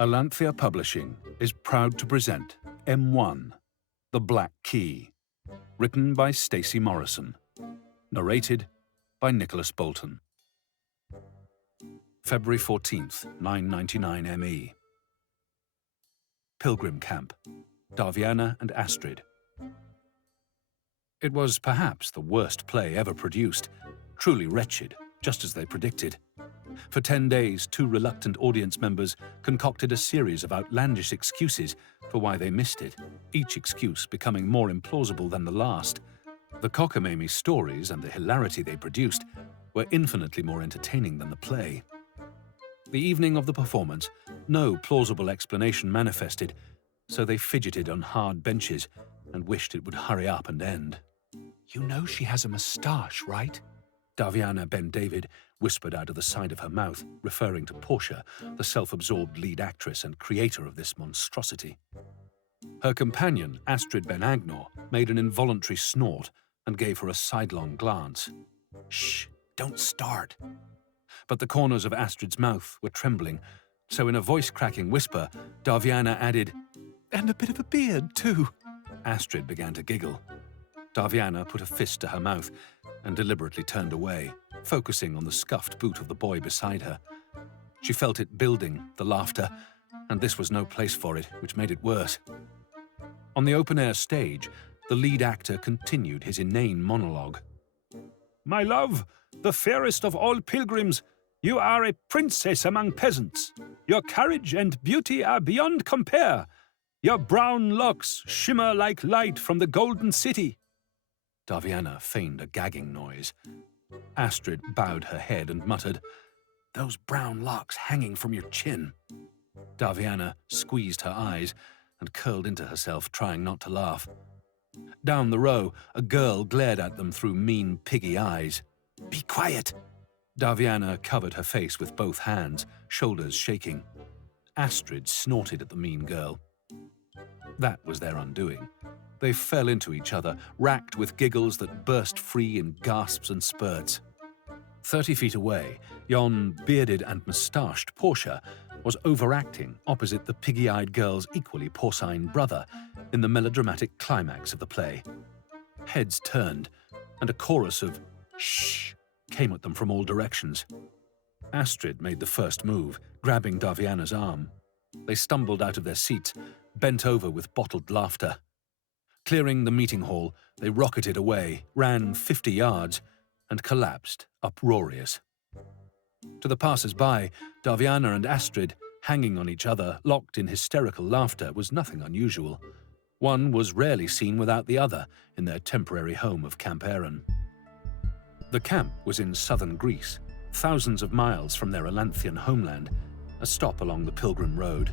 Alanthea Publishing is proud to present M1, The Black Key, written by Staci Morrison, narrated by Nicholas Boulton. February 14th, 999 ME. Pilgrim Camp, Davianna and Astrid. It was perhaps the worst play ever produced, truly wretched, just as they predicted. For 10 days, 2 reluctant audience members concocted a series of outlandish excuses for why they missed it, each excuse becoming more implausible than the last. The cockamamie stories and the hilarity they produced were infinitely more entertaining than the play. The evening of the performance, no plausible explanation manifested, so they fidgeted on hard benches and wished it would hurry up and end. "You know she has a moustache, right?" Davianna Ben David whispered out of the side of her mouth, referring to Portia, the self-absorbed lead actress and creator of this monstrosity. Her companion, Astrid Ben Agnor, made an involuntary snort and gave her a sidelong glance. "Shh, don't start." But the corners of Astrid's mouth were trembling, so in a voice-cracking whisper, Davianna added, "And a bit of a beard, too." Astrid began to giggle. Davianna put a fist to her mouth and deliberately turned away, focusing on the scuffed boot of the boy beside her. She felt it building, the laughter, and this was no place for it, which made it worse. On the open-air stage, the lead actor continued his inane monologue. "My love, the fairest of all pilgrims, you are a princess among peasants. Your courage and beauty are beyond compare. Your brown locks shimmer like light from the golden city." Davianna feigned a gagging noise. Astrid bowed her head and muttered, "Those brown locks hanging from your chin." Davianna squeezed her eyes and curled into herself, trying not to laugh. Down the row, a girl glared at them through mean, piggy eyes. "Be quiet!" Davianna covered her face with both hands, shoulders shaking. Astrid snorted at the mean girl. That was their undoing. They fell into each other, racked with giggles that burst free in gasps and spurts. 30 feet away, yon bearded and moustached Portia was overacting opposite the piggy-eyed girl's equally porcine brother in the melodramatic climax of the play. Heads turned, and a chorus of "shh" came at them from all directions. Astrid made the first move, grabbing Davianna's arm. They stumbled out of their seats, bent over with bottled laughter. Clearing the meeting hall, they rocketed away, ran 50 yards, and collapsed, uproarious. To the passers-by, Davianna and Astrid, hanging on each other, locked in hysterical laughter, was nothing unusual. One was rarely seen without the other in their temporary home of Camp Aaron. The camp was in southern Greece, thousands of miles from their Elanthian homeland, a stop along the Pilgrim Road.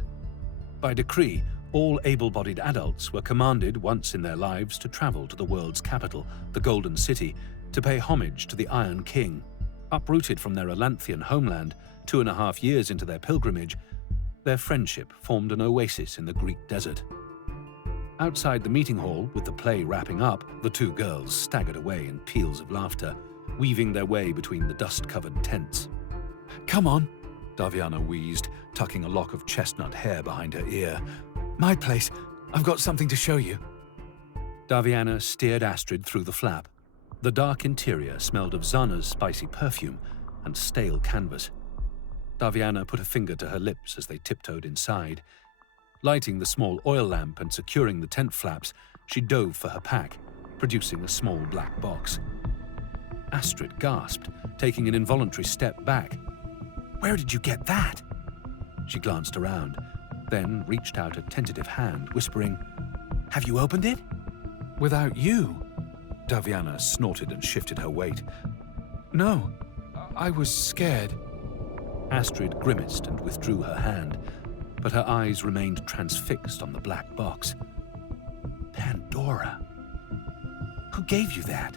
By decree, all able-bodied adults were commanded once in their lives to travel to the world's capital, the Golden City, to pay homage to the Iron King. Uprooted from their Elanthian homeland 2.5 years into their pilgrimage, their friendship formed an oasis in the Greek desert. Outside the meeting hall, with the play wrapping up, the 2 girls staggered away in peals of laughter, weaving their way between the dust-covered tents. "Come on," Davianna wheezed, tucking a lock of chestnut hair behind her ear. "My place. I've got something to show you." Davianna steered Astrid through the flap. The dark interior smelled of Zana's spicy perfume and stale canvas. Davianna put a finger to her lips as they tiptoed inside. Lighting the small oil lamp and securing the tent flaps, she dove for her pack, producing a small black box. Astrid gasped, taking an involuntary step back. "Where did you get that?" She glanced around, then reached out a tentative hand, whispering, "Have you opened it?" "Without you?" Davianna snorted and shifted her weight. "No, I was scared." Astrid grimaced and withdrew her hand, but her eyes remained transfixed on the black box. "Pandora. Who gave you that?"